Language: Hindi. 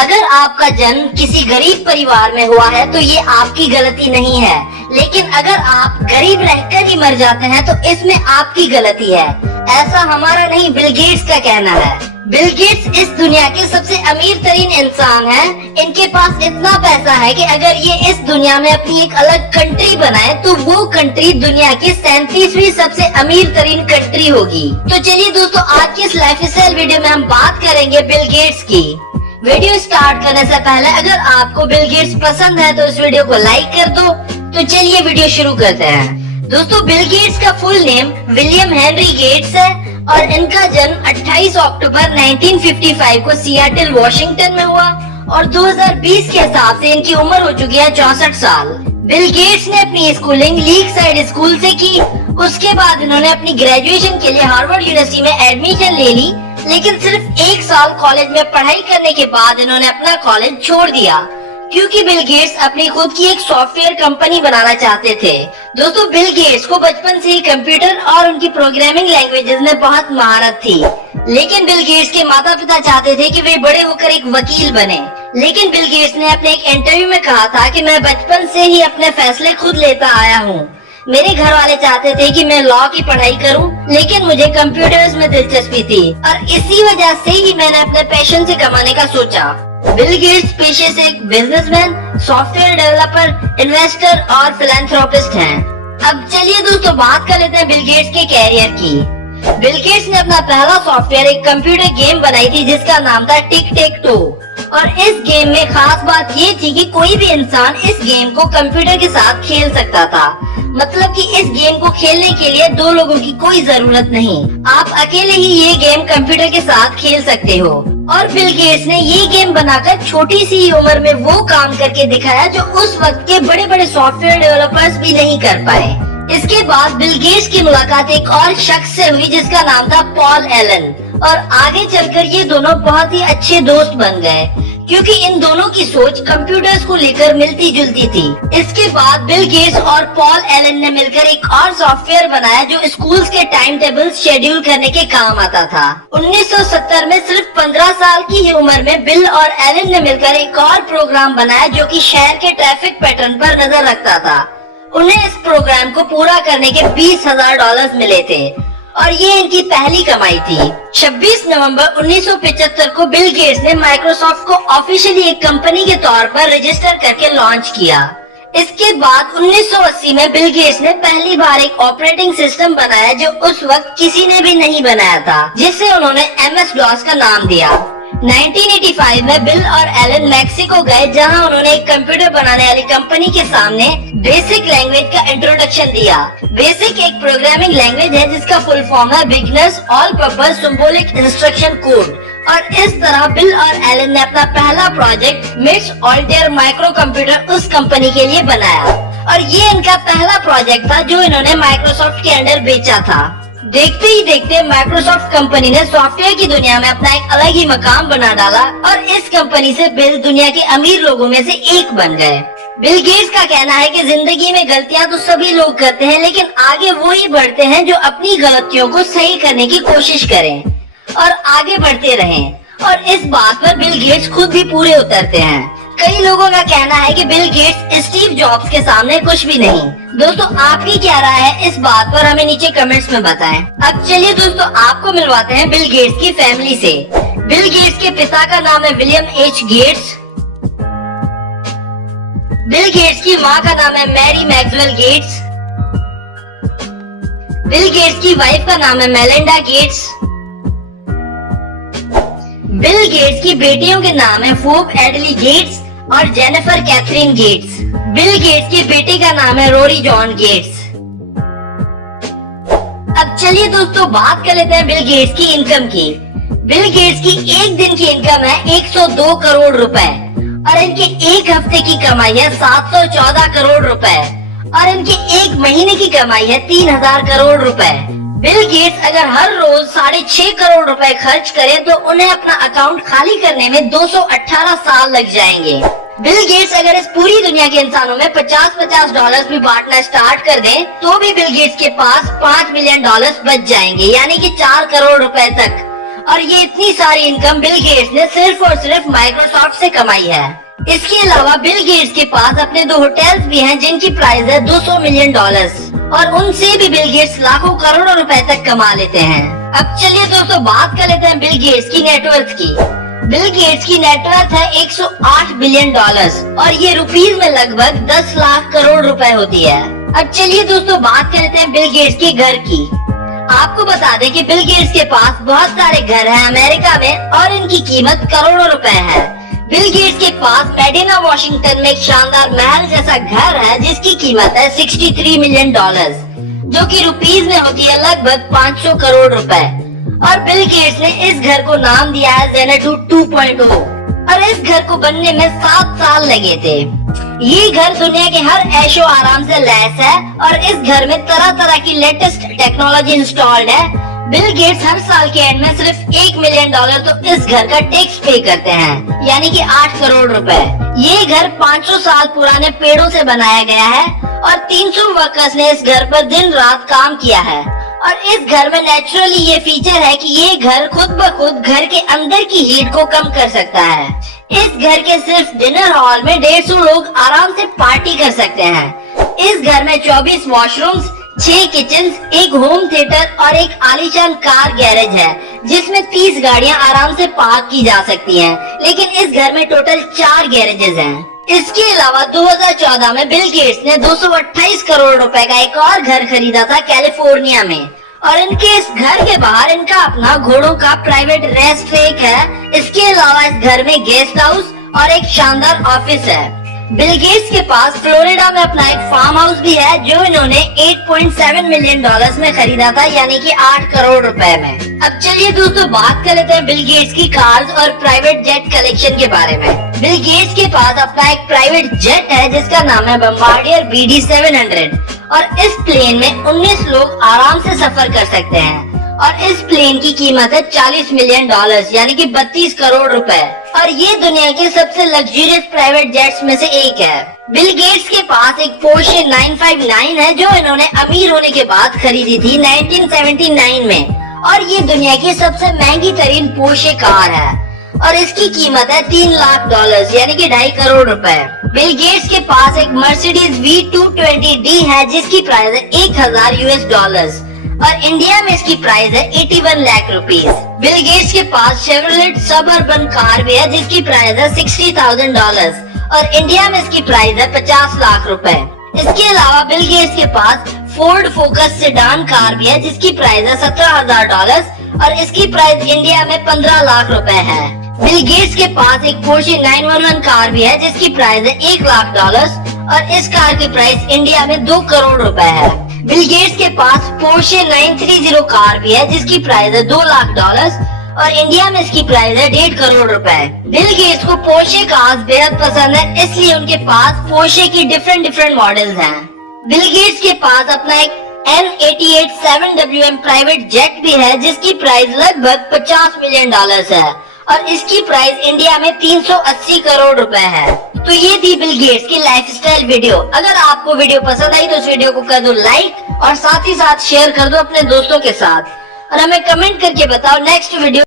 अगर आपका जन्म किसी गरीब परिवार में हुआ है तो ये आपकी गलती नहीं है, लेकिन अगर आप गरीब रहकर ही मर जाते हैं तो इसमें आपकी गलती है। ऐसा हमारा नहीं, बिल गेट्स का कहना है। बिल गेट्स इस दुनिया के सबसे अमीर तरीन इंसान हैं। इनके पास इतना पैसा है कि अगर ये इस दुनिया में अपनी एक अलग कंट्री बनाए तो वो कंट्री दुनिया की 37वीं सबसे अमीर तरीन कंट्री होगी। तो चलिए दोस्तों, आज की इस लाइफस्टाइल वीडियो में हम बात करेंगे बिल गेट्स की। वीडियो स्टार्ट करने से पहले अगर आपको बिल गेट्स पसंद है तो इस वीडियो को लाइक कर दो। तो चलिए वीडियो शुरू करते हैं। दोस्तों, बिल गेट्स का full name William Henry Gates है और इनका जन्म 28 अक्टूबर 1955 को सियाटल वॉशिंगटन में हुआ और 2020 के हिसाब से इनकी उम्र हो चुकी है 64 साल। बिल गेट्स ने अपनी स्कूलिंग लीक साइड स्कूल से की। उसके बाद इन्होंने अपनी ग्रेजुएशन के लिए हार्वर्ड यूनिवर्सिटी में एडमिशन ले ली, लेकिन सिर्फ 1 साल कॉलेज में पढ़ाई करने के बाद इन्होंने अपना कॉलेज छोड़ दिया क्योंकि बिल गेट्स अपनी खुद की एक सॉफ्टवेयर कंपनी बनाना चाहते थे। दोस्तों, बिल गेट्स को बचपन से ही कंप्यूटर और उनकी प्रोग्रामिंग लैंग्वेजेस में बहुत महारत थी, लेकिन बिल गेट्स के माता पिता चाहते थे कि वे बड़े होकर एक वकील बने। लेकिन बिल गेट्स ने अपने एक इंटरव्यू में कहा था कि मैं बचपन से ही अपने फैसले खुद लेता आया हूँ। मेरे घर वाले चाहते थे कि मैं लॉ की पढ़ाई करूं, लेकिन मुझे कंप्यूटर्स में दिलचस्पी थी और इसी वजह से ही मैंने अपने पैशन से कमाने का सोचा। बिल गेट्स पेशे से एक बिजनेसमैन, सॉफ्टवेयर डेवलपर, इन्वेस्टर और फिलैंथ्रोपिस्ट हैं। अब चलिए दोस्तों, बात कर लेते हैं बिल गेट्स के कैरियर की। बिल गेट्स ने अपना पहला सॉफ्टवेयर एक कंप्यूटर गेम बनाई थी जिसका नाम था टिक टेक टो, और इस गेम में खास बात ये थी कि कोई भी इंसान इस गेम को कंप्यूटर के साथ खेल सकता था। मतलब कि इस गेम को खेलने के लिए 2 लोगों की कोई जरूरत नहीं, आप अकेले ही ये गेम कंप्यूटर के साथ खेल सकते हो। और बिल गेट्स ने ये गेम बनाकर छोटी सी उम्र में वो काम करके दिखाया जो उस वक्त के बड़े बड़े सॉफ्टवेयर डेवलपर्स भी नहीं कर पाए। इसके बाद बिल गेट्स की मुलाकात एक और शख्स से हुई जिसका नाम था पॉल एलन, और आगे चलकर ये दोनों बहुत ही अच्छे दोस्त बन गए क्योंकि इन दोनों की सोच कंप्यूटर्स को लेकर मिलती जुलती थी। इसके बाद बिल गेट्स और पॉल एलन ने मिलकर एक और सॉफ्टवेयर बनाया जो स्कूल्स के टाइम टेबल शेड्यूल करने के काम आता था। 1970 में सिर्फ 15 साल की ही उम्र में बिल और एलन ने मिलकर एक और प्रोग्राम बनाया जो कि शहर के ट्रैफिक पैटर्न पर नजर रखता था। उन्हें इस प्रोग्राम को पूरा करने के $20,000 मिले थे और ये इनकी पहली कमाई थी। 26 नवंबर 1975 को बिल गेट्स ने माइक्रोसॉफ्ट को ऑफिशियली एक कंपनी के तौर पर रजिस्टर करके लॉन्च किया। इसके बाद 1980 में बिल गेट्स ने पहली बार एक ऑपरेटिंग सिस्टम बनाया जो उस वक्त किसी ने भी नहीं बनाया था, जिसे उन्होंने MS-DOS का नाम दिया। 1985 में बिल और एलन मैक्सिको गए जहां उन्होंने एक कंप्यूटर बनाने वाली कंपनी के सामने बेसिक लैंग्वेज का इंट्रोडक्शन दिया। बेसिक एक प्रोग्रामिंग लैंग्वेज है जिसका फुल फॉर्म है beginners all purpose symbolic instruction code, और इस तरह बिल और एलन ने अपना पहला प्रोजेक्ट मिट्स ऑल्टेयर माइक्रो कंप्यूटर उस कंपनी के लिए बनाया और ये इनका पहला प्रोजेक्ट था जो इन्होंने माइक्रोसॉफ्ट के अंडर बेचा था। देखते ही देखते माइक्रोसॉफ्ट कंपनी ने सॉफ्टवेयर की दुनिया में अपना एक अलग ही मकाम बना डाला और इस कंपनी से बिल दुनिया के अमीर लोगों में से एक बन गए। बिल गेट्स का कहना है कि जिंदगी में गलतियां तो सभी लोग करते हैं, लेकिन आगे वो ही बढ़ते हैं जो अपनी गलतियों को सही करने की कोशिश करें और आगे बढ़ते रहें, और इस बात पर बिल गेट्स खुद भी पूरे उतरते हैं। कई लोगों का कहना है कि बिल गेट्स स्टीव जॉब्स के सामने कुछ भी नहीं। दोस्तों, आपकी क्या राय है इस बात पर हमें नीचे कमेंट्स में बताएं। अब चलिए दोस्तों, आपको मिलवाते हैं बिल गेट्स की फैमिली से। बिल गेट्स के पिता का नाम है William H. Gates. Bill Gates की माँ का नाम है Mary Maxwell Gates. Bill Gates की वाइफ का नाम है मेलिंडा गेट्स। बिल गेट्स की बेटियों के नाम है फोब एडली गेट्स और Jennifer Katharine Gates. Bill Gates के बेटे का नाम है रोरी जॉन गेट्स। अब चलिए दोस्तों, बात कर लेते हैं बिल गेट्स की इनकम की। बिल गेट्स की एक दिन की इनकम है 102 करोड़ रुपए और इनके एक हफ्ते की कमाई है 714 करोड़ रुपए और इनके एक महीने की कमाई है 3000 करोड़ रुपए। बिल गेट्स अगर हर रोज 6.5 करोड़ रुपए खर्च करें तो उन्हें अपना अकाउंट खाली करने में 218 साल लग जाएंगे। बिल गेट्स अगर इस पूरी दुनिया के इंसानों में $50 भी बांटना स्टार्ट कर दें तो भी बिल गेट्स के पास $5 मिलियन बच जाएंगे, यानी कि 4 करोड़ रुपए तक। और ये इतनी सारी इनकम बिल गेट्स ने सिर्फ और सिर्फ माइक्रोसॉफ्ट से कमाई है। इसके अलावा बिल गेट्स के पास अपने 2 होटल्स भी हैं जिनकी प्राइस है $200 मिलियन और उनसे भी बिल गेट्स लाखों करोड़ों रुपए तक कमा लेते हैं। अब चलिए दोस्तों बात कर लेते हैं बिल गेट्स की नेटवर्थ की। बिल गेट्स की नेटवर्थ है $108 बिलियन और ये रुपीज में लगभग 10 लाख करोड़ रुपए होती है। अब चलिए दोस्तों बात कर लेते हैं बिल गेट्स के घर की। आपको बता दें कि बिल गेट्स के पास बहुत सारे घर हैं अमेरिका में और इनकी कीमत करोड़ों रुपए है। बिल गेट्स के पास मेडिना वॉशिंगटन में एक शानदार महल जैसा घर है जिसकी कीमत है $63 मिलियन, जो कि रुपीज में होती है लगभग 500 करोड़ रुपए। और बिल गेट्स ने इस घर को नाम दिया है ज़ेनेटू 2.0 और इस घर को बनने में 7 साल लगे थे। ये घर दुनिया के हर ऐशो आराम से लैस है और इस घर में तरह तरह की लेटेस्ट टेक्नोलॉजी इंस्टॉल्ड है। बिल गेट्स हर साल के एंड में सिर्फ $1 मिलियन तो इस घर का टैक्स पे करते हैं, यानी कि 8 करोड़ रुपए। ये घर 500 साल पुराने पेड़ों से बनाया गया है और 300 वर्कर्स ने इस घर पर दिन रात काम किया है। और इस घर में नेचुरली ये फीचर है कि ये घर खुद ब खुद घर के अंदर की हीट को कम कर सकता है। इस घर के सिर्फ डिनर हॉल में 150 लोग आराम से पार्टी कर सकते हैं। इस घर में 24 वॉशरूम्स, 6 किचन, एक होम थिएटर और एक आलीशान कार गैरेज है जिसमें 30 गाड़ियां आराम से पार्क की जा सकती हैं। लेकिन इस घर में टोटल 4 गैरेजेस हैं। इसके अलावा 2014 में बिल गेट्स ने 228 करोड़ रुपए का एक और घर खरीदा था कैलिफोर्निया में और इनके इस घर के बाहर इनका अपना घोड़ों का प्राइवेट रेस्ट लेक है। इसके अलावा इस घर में गेस्ट हाउस और एक शानदार ऑफिस है। बिल गेट्स के पास फ्लोरिडा में अपना एक फार्म हाउस भी है जो इन्होंने $8.7 मिलियन में खरीदा था, यानी कि 8 करोड़ रुपए में। अब चलिए दोस्तों बात कर लेते हैं बिल गेट्स की कार्स और प्राइवेट जेट कलेक्शन के बारे में। बिल गेट्स के पास अपना एक प्राइवेट जेट है जिसका नाम है बम्बार्डियर BD-700 और इस प्लेन में 19 लोग आराम से सफर कर सकते हैं और इस प्लेन की कीमत है $40 मिलियन, यानी कि 32 करोड़ रुपए और ये दुनिया के सबसे लग्जरियस प्राइवेट जेट्स में से एक है। बिल गेट्स के पास एक पोर्शे 959 है जो इन्होंने अमीर होने के बाद खरीदी थी 1979 में और ये दुनिया की सबसे महंगी तरीन पोर्शे कार है और इसकी कीमत है $3 लाख, यानी कि 2.5 करोड़ रुपए। बिल गेट्स के पास एक मर्सिडीज V220D है जिसकी प्राइस है $1000 और इंडिया में इसकी प्राइस है 81 लाख रुपीस। बिल गेट्स के पास शेवरलेट सबअर्बन कार भी है जिसकी प्राइस है $60,000 और इंडिया में इसकी प्राइस है 50 लाख रुपए। इसके अलावा बिल गेट्स के पास फोर्ड फोकस सेडान कार भी है जिसकी प्राइस है $17,000 और इसकी प्राइस इंडिया में 15 लाख रुपए है। बिल गेट्स के पास एक पोर्शे 911 कार भी है जिसकी प्राइस है $1 लाख और इस कार की प्राइस इंडिया में 2 करोड़ रुपए है। बिल गेट्स के पास पोर्शे 930 कार भी है जिसकी प्राइस है $2 लाख और इंडिया में इसकी प्राइस है 1.5 करोड़ रुपए। बिल गेट्स को पोर्शे कार्स बेहद पसंद है, इसलिए उनके पास पोर्शे की डिफरेंट मॉडल्स हैं। बिल गेट्स के पास अपना एक N88 7WM प्राइवेट जेट भी है जिसकी प्राइस लगभग $50 मिलियन है और इसकी प्राइस इंडिया में 380 करोड़ रुपए है। तो ये थी बिल गेट्स की लाइफस्टाइल वीडियो। अगर आपको वीडियो पसंद आई तो इस वीडियो को कर दो लाइक और साथ ही साथ शेयर कर दो अपने दोस्तों के साथ और हमें कमेंट करके बताओ नेक्स्ट वीडियो